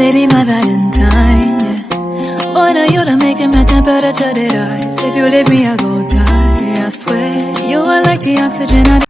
baby, my Valentine, yeah. Boy, now you're making my temperature rise. If you leave me, I go die. I swear, you are like the oxygen.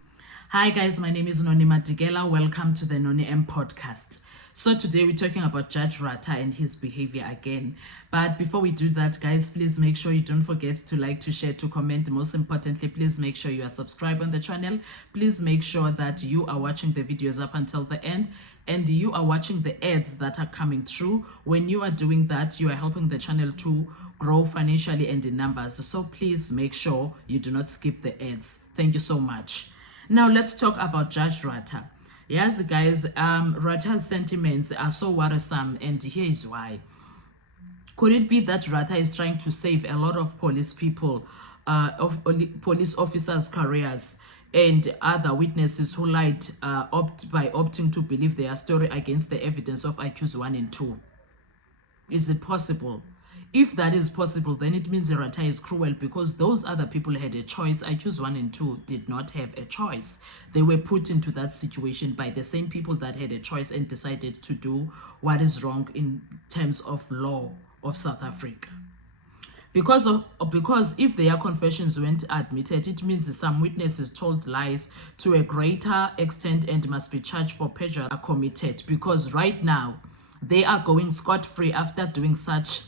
Hi guys, my name is Noni Madigela. Welcome to the Noni M podcast. So today we're talking about Judge Ratha and his behavior again. But before we do that, guys, please make sure you don't forget to like, to share, to comment. Most importantly, please make sure you are subscribed on the channel. Please make sure that you are watching the videos up until the end and you are watching the ads that are coming through. When you are doing that, you are helping the channel to grow financially and in numbers. So please make sure you do not skip the ads. Thank you so much. Now let's talk about Judge Ratha. Yes, guys, Ratha's sentiments are so worrisome, and here is why. Could it be that Ratha is trying to save a lot of police people, police officers' careers, and other witnesses who lied by opting to believe their story against the evidence of accused 1 and 2? Is it possible? If that is possible, then it means Ratha is cruel because those other people had a choice. Accused 1 and 2 did not have a choice. They were put into that situation by the same people that had a choice and decided to do what is wrong in terms of law of South Africa. Because if their confessions weren't admitted, it means some witnesses told lies to a greater extent and must be charged for perjury are committed, because right now they are going scot-free after doing such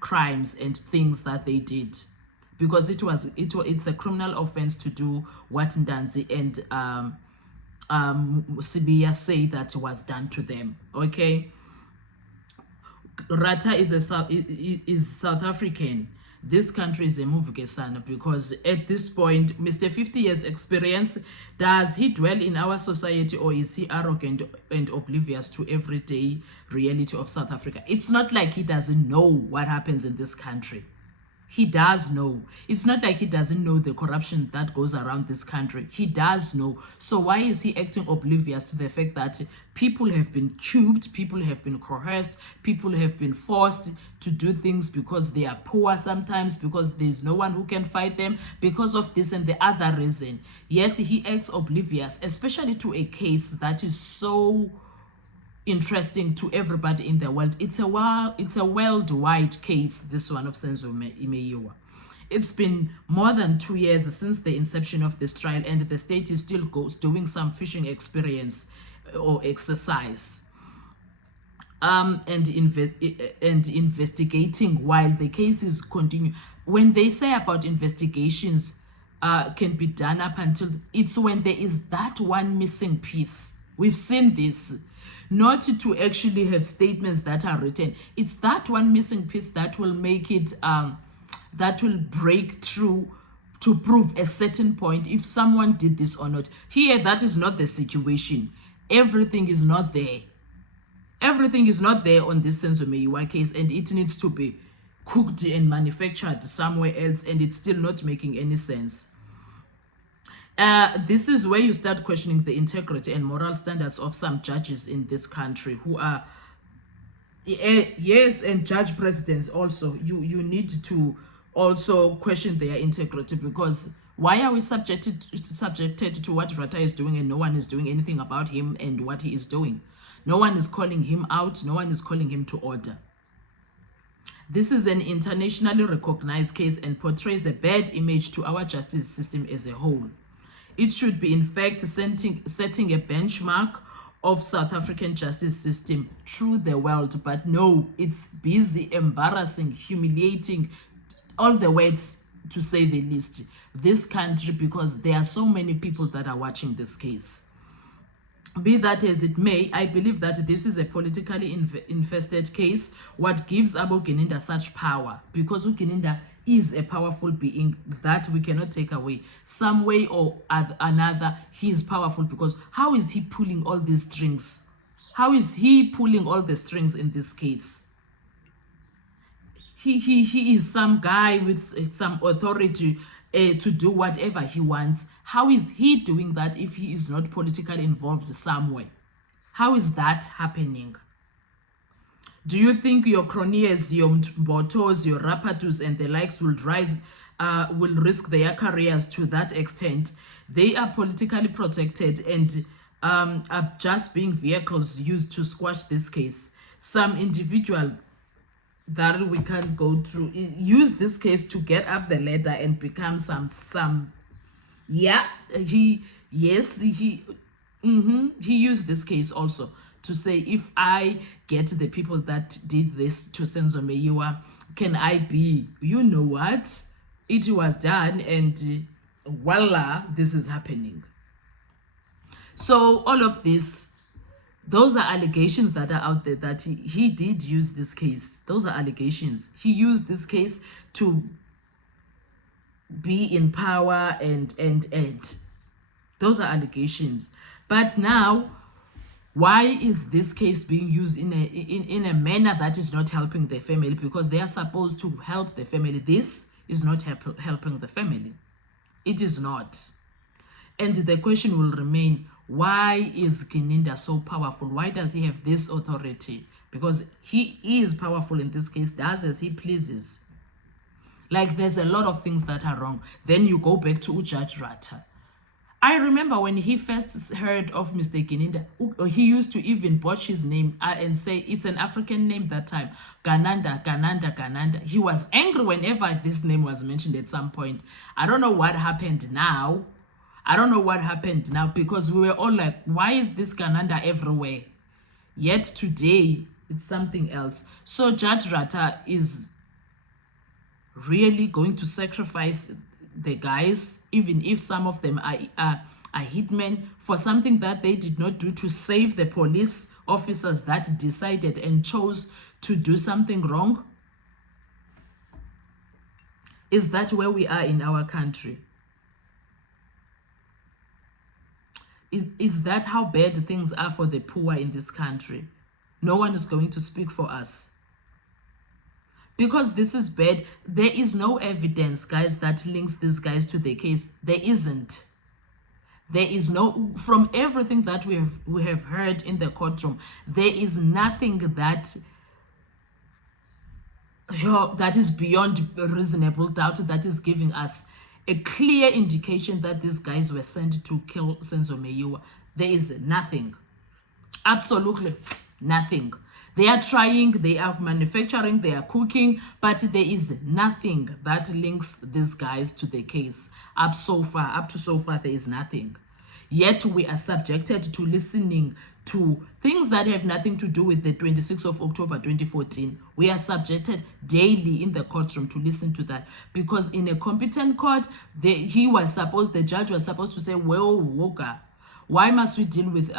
crimes and things that they did, because it's a criminal offense to do what Ndanzi and Sibiya say that was done to them. Okay, Ratha is South African. This country is a Muvukesana, because at this point, Mr. 50 years experience, does he dwell in our society, or is he arrogant and oblivious to everyday reality of South Africa? It's not like he doesn't know what happens in this country. He does know. It's not like he doesn't know the corruption that goes around this country. He does know. So why is he acting oblivious to the fact that people have been cubed, people have been coerced, people have been forced to do things because they are poor sometimes, because there's no one who can fight them, because of this and the other reason. Yet he acts oblivious, especially to a case that is so interesting to everybody in the world. It's a worldwide case, this one of Senzo Meyiwa. It's been more than 2 years since the inception of this trial, and the state is still doing some fishing experience or exercise and investigating while the cases continue. When they say about investigations can be done up until, it's when there is that one missing piece. We've seen this. Not to actually have statements that are written. It's that one missing piece that will make it, that will break through to prove a certain point if someone did this or not. Here, that is not the situation. Everything is not there. Everything is not there on this Senzo Meyiwa case, and it needs to be cooked and manufactured somewhere else, and it's still not making any sense. This is where you start questioning the integrity and moral standards of some judges in this country who are, yes, and judge presidents also. You need to also question their integrity, because why are we subjected to what Ratha is doing and no one is doing anything about him and what he is doing? No one is calling him out. No one is calling him to order. This is an internationally recognized case and portrays a bad image to our justice system as a whole. It should be, in fact, setting a benchmark of South African justice system through the world. But no, it's busy, embarrassing, humiliating, all the words to say the least, this country, because there are so many people that are watching this case. Be that as it may, I believe that this is a politically infested case. What gives Abo Geninda such power? Because Geninda is a powerful being that we cannot take away. Some way or another, he is powerful, because how is he pulling all these strings? How is he pulling all the strings in this case? He is some guy with some authority to do whatever he wants. How is he doing that if he is not politically involved somewhere? How is that happening? Do you think your cronies, your Mbotos, your Rapatus and the likes will risk their careers to that extent? They are politically protected and are just being vehicles used to squash this case. some individual that we can't go through use this case to get up the ladder and become some yeah, he used this case also to say, if I get the people that did this to Senzo Meyiwa, can I be, you know what, it was done, and voila, this is happening. So all of this, those are allegations that are out there, that he did use this case. Those are allegations. He used this case to be in power and those are allegations. But now, why is this case being used in a manner that is not helping the family? Because they are supposed to help the family. This is not helping the family. It is not. And the question will remain, why is Gininda so powerful? Why does he have this authority? Because he is powerful in this case, does as he pleases. Like, there's a lot of things that are wrong. Then you go back to Judge Ratha. I remember when he first heard of Mr. Gininda, he used to even botch his name and say it's an African name that time. Gananda. He was angry whenever this name was mentioned at some point. I don't know what happened now. Because we were all like, why is this Gananda everywhere? Yet today, it's something else. So Judge Ratha is really going to sacrifice the guys, even if some of them are hitmen, for something that they did not do to save the police officers that decided and chose to do something wrong? Is that where we are in our country? Is that how bad things are for the poor in this country? No one is going to speak for us. Because this is bad. There is no evidence, guys, that links these guys to the case. There isn't. There is no, from everything that we have heard in the courtroom, there is nothing that is beyond reasonable doubt that is giving us a clear indication that these guys were sent to kill Senzo Meyiwa. There is nothing. Absolutely nothing. They are trying, they are manufacturing, they are cooking, but there is nothing that links these guys to the case. Up to so far, there is nothing. Yet we are subjected to listening to things that have nothing to do with the 26th of October 2014. We are subjected daily in the courtroom to listen to that, because in a competent court, the judge was supposed to say, well, Woka, why must we deal with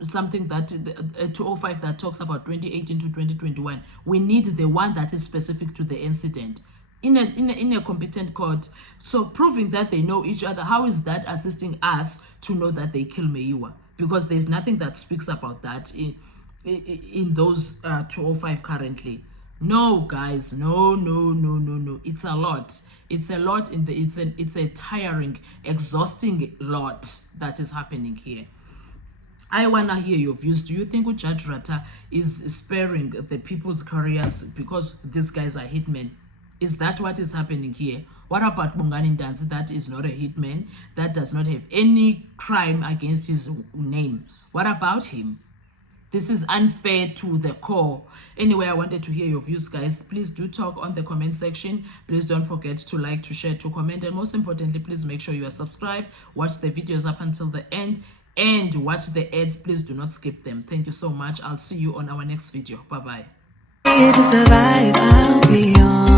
something that 205 that talks about 2018 to 2021? We need the one that is specific to the incident in a competent court. So proving that they know each other, how is that assisting us to know that they kill Meyiwa? Because there's nothing that speaks about that in those 205 currently. No, guys, no. It's a lot. It's a lot it's a tiring, exhausting lot that is happening here. I want to hear your views. Do you think Judge Ratha is sparing the people's careers because these guys are hitmen? Is that what is happening here? What about Bongani Ndanzi? That is not a hitman. That does not have any crime against his name. What about him? This is unfair to the core. Anyway, I wanted to hear your views, guys. Please do talk on the comment section. Please don't forget to like, to share, to comment. And most importantly, please make sure you are subscribed. Watch the videos up until the end. And watch the ads. Please do not skip them. Thank you so much. I'll see you on our next video. Bye-bye. To survive, I'll be on.